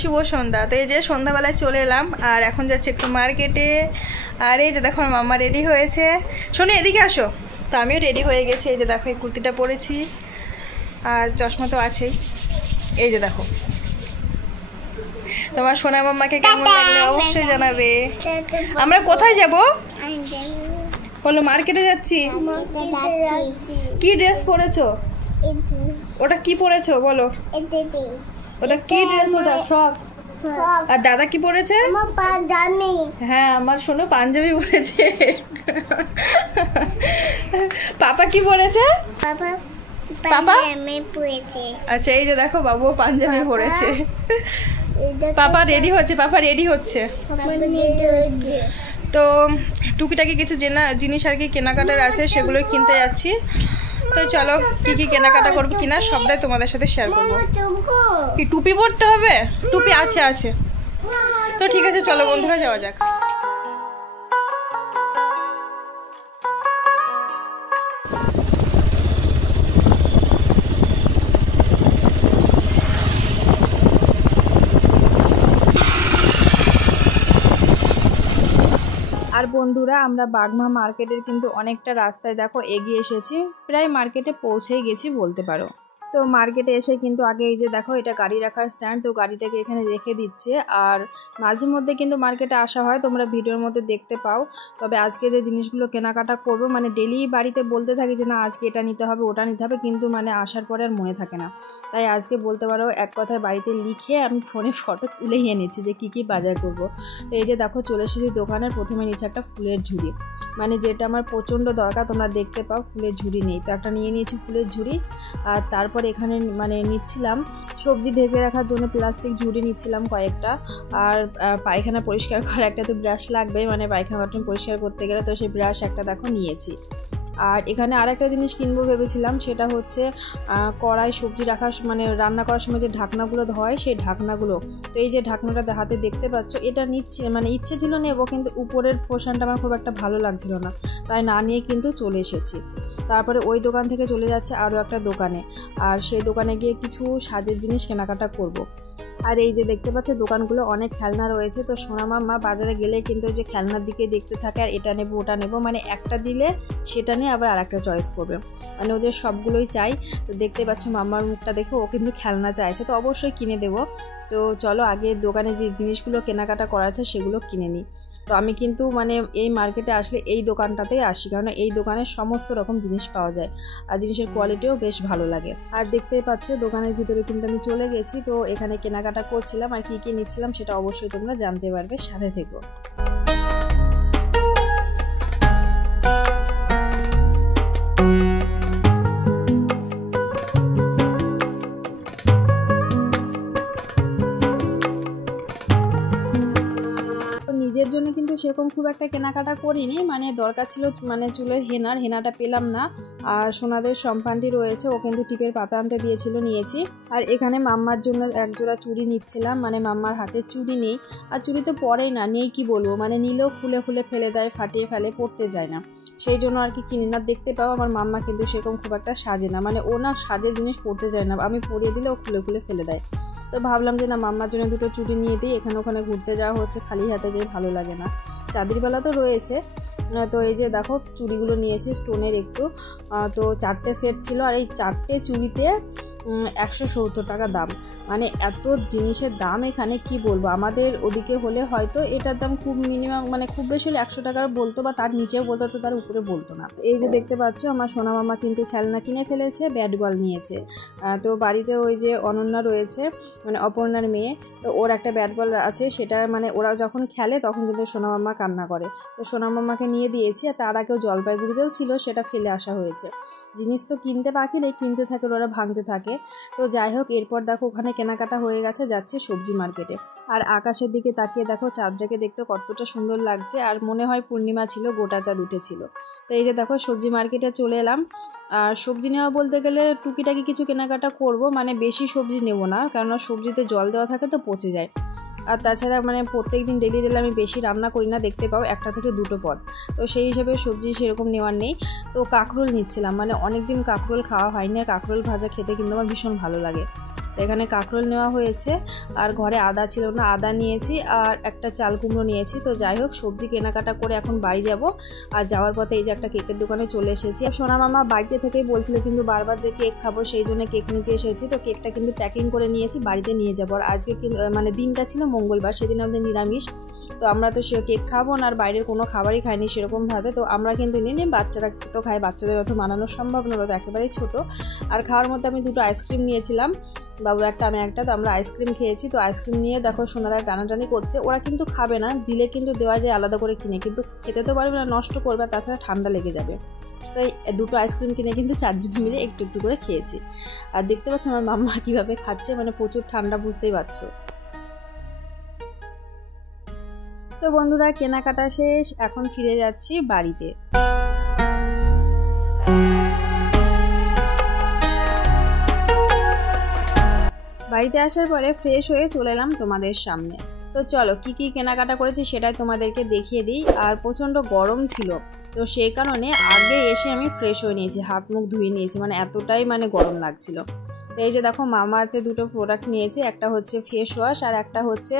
শুভ সন্ধ্যা। তো এই যে সন্ধ্যাবেলায় চলে এলাম আর এখন যাচ্ছি একটু মার্কেটে। আর এই যে দেখো মাম্মা রেডি হয়েছে। শোনো এদিকে আসো। তো আমিও রেডি হয়ে গেছি। এই যে দেখো এই কুর্তিটা পরেছি আর চশমা তো আছেই। এই যে দেখো তোমার সোনা মাম্মাকে কেমন লাগলো অবশ্যই জানাবে। আমরা কোথায় যাব বলো? মার্কেটে যাচ্ছি। কি ড্রেস পরেছো? ওটা কি পরেছো বলো? ওটা কি ড্রেস? ওটা ফ্রক। আর দাদা কি পরেছে? হ্যাঁ আমার শোনো পাঞ্জাবি পরেছে। পাপা কি পরেছে? পাপা আচ্ছা এই যে দেখো বাবু পাঞ্জাবি পরেছে। পাপা রেডি হচ্ছে। পাপা রেডি হচ্ছে। তো টুকিটাকি কিছু জিনিস আর কি কেনাকাটার আছে সেগুলো কিনতে যাচ্ছি। তো চলো কি কি কেনাকাটা করবো কিনা সবটাই তোমাদের সাথে শেয়ার করবো। কি টুপি পরতে হবে? টুপি আছে আছে। তো ঠিক আছে চলো বন্ধুরা যাওয়া যাক। আর বন্ধুরা আমরা বাগমা মার্কেটের কিন্তু অনেকটা রাস্তায় দেখো এগিয়ে এসেছি, প্রায় মার্কেটে পৌঁছেই গেছি বলতে পারো। তো মার্কেটে এসে কিন্তু আগে এই যে দেখো এটা গাড়ি রাখার স্ট্যান্ড, তো গাড়িটাকে এখানে রেখে দিচ্ছে। আর মাঝে মধ্যে কিন্তু মার্কেটে আসা হয়, তোমরা ভিডিওর মধ্যে দেখতে পাও। তবে আজকে যে জিনিসগুলো কেনাকাটা করব মানে ডেলি বাড়িতে বলতে থাকি যে না আজকে এটা নিতে হবে ওটা নিতে হবে, কিন্তু মানে আসার পরে আর মনে থাকে না। তাই আজকে বলতে পারো এক কথায় বাড়িতে লিখে আমি ফোনে ফটো তুলেই এনেছি যে কী বাজার করব। তো এই যে দেখো চলে এসেছি দোকানের। প্রথমে নিচ্ছে একটা ফুলের ঝুড়ি, মানে যেটা আমার প্রচণ্ড দরকার, তোমরা দেখতে পাও ফুলের ঝুড়ি নেই, তো একটা নিয়ে নিয়েছি ফুলের ঝুড়ি। আর তারপর এখানে মানে নিচ্ছিলাম সবজি ঢেকে রাখার জন্য প্লাস্টিক ঝুড়ি নিচ্ছিলাম কয়েকটা। আর পায়খানা পরিষ্কার করার একটা তো ব্রাশ লাগবে, মানে পায়খানা বাথরুম পরিষ্কার করতে গেলে, তো সেই ব্রাশ একটা দেখো নিয়েছি। আর এখানে আরেকটা জিনিস কিনবো ভেবেছিলাম, সেটা হচ্ছে কড়াই সবজি রাখার মানে রান্না করার সময় যে ঢাকনাগুলো হয় সেই ঢাকনাগুলো। তো এই যে ঢাকনাটা হাতে দেখতে পাচ্ছ এটা নিচ্ছে, মানে ইচ্ছে ছিল নেবো কিন্তু উপরের পোর্শনটা আমার খুব একটা ভালো লাগছিল না, তাই না নিয়ে কিন্তু চলে এসেছি। তারপরে ওই দোকান থেকে চলে যাচ্ছে আরও একটা দোকানে, আর সেই দোকানে গিয়ে কিছু সাজের জিনিস কেনাকাটা করব। আর এই যে দেখতে পাচ্ছ দোকানগুলো অনেক খেলনা রয়েছে। তো সোনা মাম্মা বাজারে গেলে কিন্তু ওই যে খেলনার দিকে দেখতে থাকে আর এটা নেবো ওটা নেবো, মানে একটা দিলে সেটা নিয়ে আবার আর একটা চয়েস করবে, মানে ওদের সবগুলোই চাই। তো দেখতে পাচ্ছ মাম্মার মুখটা দেখে ও কিন্তু খেলনা চাইছে, তো অবশ্যই কিনে দেবো। তো চলো আগে দোকানে যে জিনিসগুলো কেনাকাটা করা আছে সেগুলো কিনে নিই। তো আমি কিন্তু মানে এই মার্কেটে আসলে এই দোকানটাতেই আসি, কারণ এই দোকানে সমস্ত রকম জিনিস পাওয়া যায় আর জিনিসের কোয়ালিটিও বেশ ভালো লাগে। আর দেখতেই পাচ্ছ দোকানের ভিতরে কিন্তু আমি চলে গেছি। তো এখানে কেনাকাটা করছিলাম আর কি নিচ্ছিলাম সেটা অবশ্যই তোমরা জানতে পারবে, সাথে থেকো। নিজের জন্য কিন্তু সেরকম খুব একটা কেনাকাটা করিনি, মানে দরকার ছিল মানে চুলের হেনাটা পেলাম না। আর সোনাদের সম্পানটি রয়েছে, ও কিন্তু টিপের পাতা আনতে দিয়েছিল, নিয়েছি। আর এখানে মাম্মার জন্য একজোড়া চুড়ি নিচ্ছিলাম, মানে মাম্মার হাতে চুড়ি নেই, আর চুড়ি তো পরেই না, নেই কি বলবো, মানে নিলেও খুলে ফেলে দেয়, ফাটিয়ে ফেলে, পরতে যায় না, সেই জন্য আর কি কিনি না। দেখতে পাও আমার মাম্মা কিন্তু সেরকম খুব একটা সাজে না, মানে ও না সাজের জিনিস পরতে যায় না, আমি পরিয়ে দিলে ও খুলে ফেলে দেয়। তো ভাবলাম যে না মাম্মার জন্য দুটো চুড়ি নিয়ে দিই, এখানে ওখানে ঘুরতে যাওয়া হচ্ছে, খালি হাতে যেয়ে ভালো লাগে না। চাঁদরিবেলা তো রয়েছে। তো এই যে দেখো চুড়িগুলো নিয়েছি স্টোনের একটু, তো 4টে সেট ছিল, আর এই 4টে চুড়িতে 170 টাকা দাম, মানে এত জিনিসের দাম এখানে কি বলবো। আমাদের ওদিকে হলে হয়তো এটার দাম খুব মিনিমাম মানে খুব বেশি হলে 100 টাকার বলতো, বা তার নিচেও বলতো, তো তার উপরে বলতো না। এই যে দেখতে পাচ্ছ আমার সোনা মামা কিন্তু খেলনা কিনে ফেলেছে, ব্যাট বল নিয়েছে। তো বাড়িতে ওই যে অনন্যা রয়েছে, মানে অপর্ণার মেয়ে, তো ওর একটা ব্যাট বল আছে, সেটা মানে ওরা যখন খেলে তখন কিন্তু সোনা মামা কান্না করে, তো সোনা মামাকে নিয়ে দিয়েছি। আর তার আগেও জলপাইগুড়িতেও ছিল, সেটা ফেলে আসা হয়েছে। জিনিস তো কিনতে বাকি নেই, কিনতে থাকে ওরা, ভাঙতে থাকে। তো যাই হোক এরপর দেখো ওখানে কেনাকাটা হয়ে গেছে, যাচ্ছে সবজি মার্কেটে। আর আকাশের দিকে তাকিয়ে দেখো চাঁদটাকে দেখতে কতটা সুন্দর লাগছে, আর মনে হয় পূর্ণিমা ছিল, গোটা চাঁদ উঠেছিল। তো এই যে দেখো সবজি মার্কেটে চলে এলাম। আর সবজি নেওয়া বলতে গেলে টুকিটাকি কিছু কেনাকাটা করব, মানে বেশি সবজি নেব না, কারণ সবজিতে জল দেওয়া থাকে তো পচে যায়। আর তাছাড়া মানে প্রত্যেক দিন ডেলি আমি বেশি রান্না করি না, দেখতে পাও 1টা থেকে 2টো পদ, তো সেই হিসেবে সবজি সেরকম নেওয়ার নেই। তো কাঁকরোল নিচ্ছিলাম, মানে অনেক দিন কাঁকরোল খাওয়া হয়নি, কাঁকরোল ভাজা খেতে কিন্তু আমার ভীষণ ভালো লাগে। এখানে কাঁকরোল নেওয়া হয়েছে আর ঘরে আদা ছিল না, আদা নিয়েছি আর একটা চাল কুমড়ো নিয়েছি। তো যাই হোক সবজি কেনাকাটা করে এখন বাড়ি যাব। আর যাওয়ার পথে এই যে একটা কেকের দোকানে চলে এসেছি। সোনা মামা বাড়িতে থেকেই বলছিল কিন্তু বারবার যে কেক খাবো, সেই জন্য কেক নিতে এসেছি। তো কেকটা কিন্তু প্যাকিং করে নিয়েছি, বাড়িতে নিয়ে যাবো। আর আজকে মানে দিনটা ছিল মঙ্গলবার, সেদিন আমাদের নিরামিষ। তো আমরা তো সে কেক খাবো না আর বাইরের কোনো খাবারই খাইনি সেরকমভাবে। তো আমরা কিন্তু নিয়ে বাচ্চারা তো খাই, বাচ্চাদের অত মানানো সম্ভব না, ওরা একেবারেই ছোটো। আর খাওয়ার মধ্যে আমি দুটো আইসক্রিম নিয়েছিলাম, বাবু একটা আমি একটা। তো আমরা আইসক্রিম খেয়েছি। তো আইসক্রিম নিয়ে দেখো সোনারা টানাটানি করছে। ওরা কিন্তু খাবে না, দিলে কিন্তু দেওয়া যায় আলাদা করে কিনে, কিন্তু খেতে তো পারবে না, নষ্ট করবে, তাছাড়া ঠান্ডা লেগে যাবে। তাই দুটো আইসক্রিম কিনে কিন্তু 4 জন মিলে একটু একটু করে খেয়েছি। আর দেখতে পাচ্ছ আমার মাম্মা কীভাবে খাচ্ছে, মানে প্রচুর ঠান্ডা, বুঝতেই পারছো। তো বন্ধুরা কেনাকাটা শেষ, এখন ফিরে যাচ্ছি বাড়িতে। বাড়িতে আসার পরে ফ্রেশ হয়ে চলে এলাম তোমাদের সামনে। তো চলো কি কি কেনাকাটা করেছি সেটাই তোমাদেরকে দেখিয়ে দিই। আর প্রচণ্ড গরম ছিল, তো সেই কারণে আগে এসে আমি ফ্রেশ হয়ে নিয়েছি, হাত মুখ ধুয়ে নিয়েছি, মানে এতটাই মানে গরম লাগছিল। তো এই যে দেখো মামাআর্থে দুটো প্রোডাক্ট নিয়েছি, একটা হচ্ছে ফেস ওয়াশ আর একটা হচ্ছে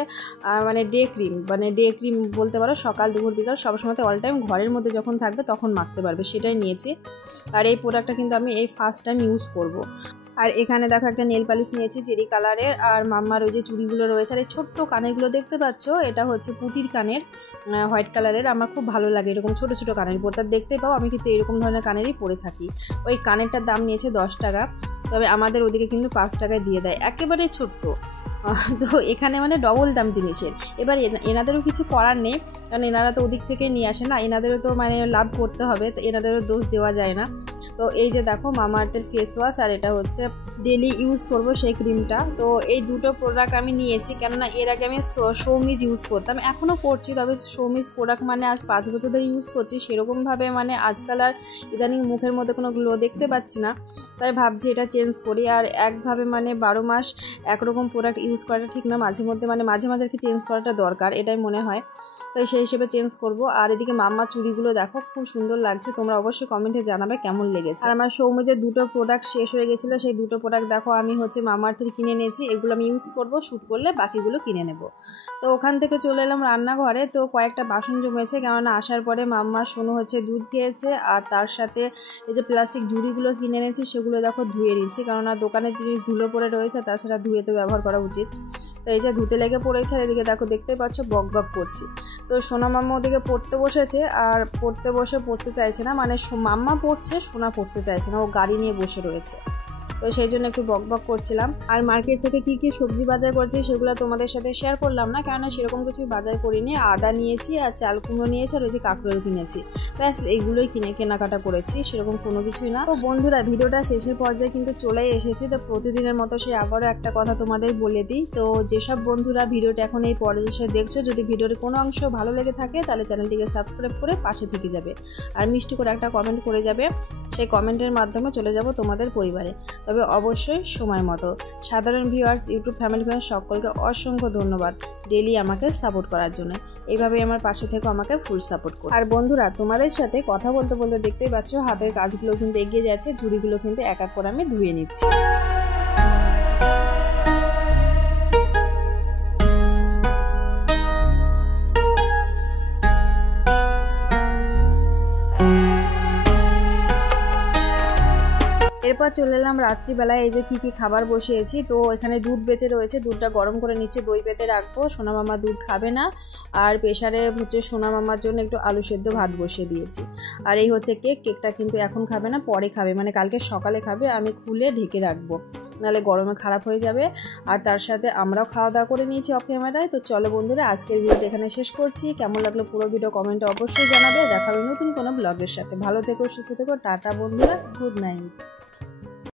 মানে ডে ক্রিম, মানে ডে ক্রিম বলতে পারো, সকাল দুপুর বিকাল সবসময় অল টাইম ঘরের মধ্যে যখন থাকবে তখন মাখতে পারবে, সেটাই নিয়েছি। আর এই প্রোডাক্টটা কিন্তু আমি এই ফার্স্ট টাইম ইউজ করব। আর এখানে দেখো একটা নেল পালিশ নিয়েছি চেরি কালারের। আর মাম্মার ওই যে চুড়িগুলো রয়েছে আর এই ছোট্ট কানেরগুলো দেখতে পাচ্ছ, এটা হচ্ছে পুঁতির কানের, হোয়াইট কালারের। আমার খুব ভালো লাগে এরকম ছোটো ছোটো কানের পরতে, দেখতে পাও আমি কিন্তু এরকম ধরনের কানেরই পরে থাকি। ওই কানেরটার দাম নিয়েছে 10 টাকা, তবে আমাদের ওদিকে কিন্তু 5 টাকায় দিয়ে দেয়, একেবারে ছোট্ট। তো এখানে মানে ডবল দাম জিনিসের। এবার এনাদেরও কিছু করার নেই, কারণ এনারা তো ওদিক থেকে নিয়ে আসে না, এনাদেরও তো মানে লাভ করতে হবে, তো এনাদেরও দোষ দেওয়া যায় না। তো এই যে দেখো মামাআর্থের ফেস ওয়াশ, আর এটা হচ্ছে ডেলি ইউজ করব সেই ক্রিমটা। তো এই দুটো প্রোডাক্ট আমি নিয়েছি, কেননা এর আগে আমি সৌমিজ ইউজ করতাম, এখনও করছি, তবে সৌমিজ প্রোডাক্ট মানে আজ 5 বছর ধরে ইউজ করছি, সেরকমভাবে মানে আজকাল আর ইদানিং মুখের মধ্যে কোনো গ্লো দেখতে পাচ্ছি না, তাই ভাবছি এটা চেঞ্জ করি। আর একভাবে মানে 12 মাস একরকম প্রোডাক্ট ইউজ করাটা ঠিক না, মাঝে মধ্যে মানে মাঝে মাঝে আর কি চেঞ্জ করাটা দরকার, এটাই মনে হয়। তো সেই হিসেবে চেঞ্জ করব। আর এদিকে মাম্মা চুড়িগুলো দেখো খুব সুন্দর লাগছে, তোমরা অবশ্যই কমেন্টে জানাবে কেমন লেগেছে। আর আমার সৌমিজের দুটো প্রোডাক্ট শেষ হয়ে গেছিলো, সেই দুটো প্রোডাক্ট দেখো আমি হচ্ছে মামাআর্থের কিনে নিয়েছি, এগুলো আমি ইউজ করব, শ্যুট করলে বাকিগুলো কিনে নেব। তো ওখান থেকে চলে এলাম রান্নাঘরে। তো কয়েকটা বাসন জমেছে, কেননা আসার পরে মাম্মা সোনু হচ্ছে দুধ খেয়েছে, আর তার সাথে এই যে প্লাস্টিক ঝুড়িগুলো কিনে এনেছি সেগুলো দেখো ধুয়ে নিচ্ছি, কেননা দোকানের জিনিস ধুলো পড়ে রয়েছে, তাছাড়া ধুয়ে তো ব্যবহার করা উচিত। তো এই যে ধুতে লেগে পড়েছে, আর এদিকে দেখো দেখতেই পাচ্ছ বক বক করছি। তো সোনা মাম্মা ওদিকে পড়তে বসেছে, আর পড়তে বসে পড়তে চাইছে না, মানে মাম্মা পড়ছে, সোনা পড়তে চাইছে না, ও গাড়ি নিয়ে বসে রয়েছে। তো সেই জন্য একটু বকবক করছিলাম। আর মার্কেট থেকে কি কি সবজি বাজার করছি সেগুলো তোমাদের সাথে শেয়ার করলাম না, কেননা সেরকম কিছু বাজার করিনি। আদা নিয়েছি আর চাল কুমড়ো নিয়েছি আর ওই যে কাঁকরোল কিনেছি, ব্যাস এইগুলোই কেনাকাটা করেছি, সেরকম কোনো কিছুই না। তো বন্ধুরা ভিডিওটা শেষের পর্যায়ে কিন্তু চলেই এসেছি। তো প্রতিদিনের মতো সে আবারও একটা কথা তোমাদের বলে দিই। তো যেসব বন্ধুরা ভিডিওটা এখন এই পরে এসে দেখছো, যদি ভিডিওর কোনো অংশ ভালো লেগে থাকে তাহলে চ্যানেলটিকে সাবস্ক্রাইব করে পাশে থেকে যাবে, আর মিষ্টি করে একটা কমেন্ট করে যাবে, সেই কমেন্টের মাধ্যমে চলে যাব তোমাদের পরিবারে, তবে অবশ্যই সময় মতো। সাধারণ ভিউয়ার্স, ইউটিউব ফ্যামিলি ফ্রেন্ডস সকলকে অসংখ্য ধন্যবাদ ডেলি আমাকে সাপোর্ট করার জন্য, এইভাবেই আমার পাশে থেকে আমাকে ফুল সাপোর্ট করো। আর বন্ধুরা তোমাদের সাথে কথা বলতে বলতে দেখতেই পাচ্ছ হাতের কাজগুলো কিন্তু এগিয়ে যাচ্ছে, ঝুড়িগুলো কিন্তু এক এক করে আমি ধুয়ে নিচ্ছি। এরপর চলে এলাম রাত্রিবেলায়, এই যে কি কি খাবার বসিয়েছি। তো এখানে দুধ বেঁচে রয়েছে, দুধটা গরম করে নিচ্ছে, দই পেতে রাখবো, সোনা মামা দুধ খাবে না। আর প্রেশারে হচ্ছে সোনা মামার জন্য একটু আলু সেদ্ধ ভাত বসিয়ে দিয়েছি। আর এই হচ্ছে কেকটা কিন্তু এখন খাবে না, পরে খাবে, মানে কালকে সকালে খাবে, আমি খুলে ঢেকে রাখবো, নাহলে গরমে খারাপ হয়ে যাবে। আর তার সাথে আমরাও খাওয়া দাওয়া করে নিয়েছি অফ ক্যামেরায়। তো চলো বন্ধুরা আজকের ভিডিওটা এখানে শেষ করছি, কেমন লাগলো পুরো ভিডিও কমেন্টে অবশ্যই জানাবে। দেখা হবে নতুন কোনো ব্লগের সাথে, ভালো থেকো, সুস্থ থেকো, টাটা বন্ধুরা, গুড নাইট।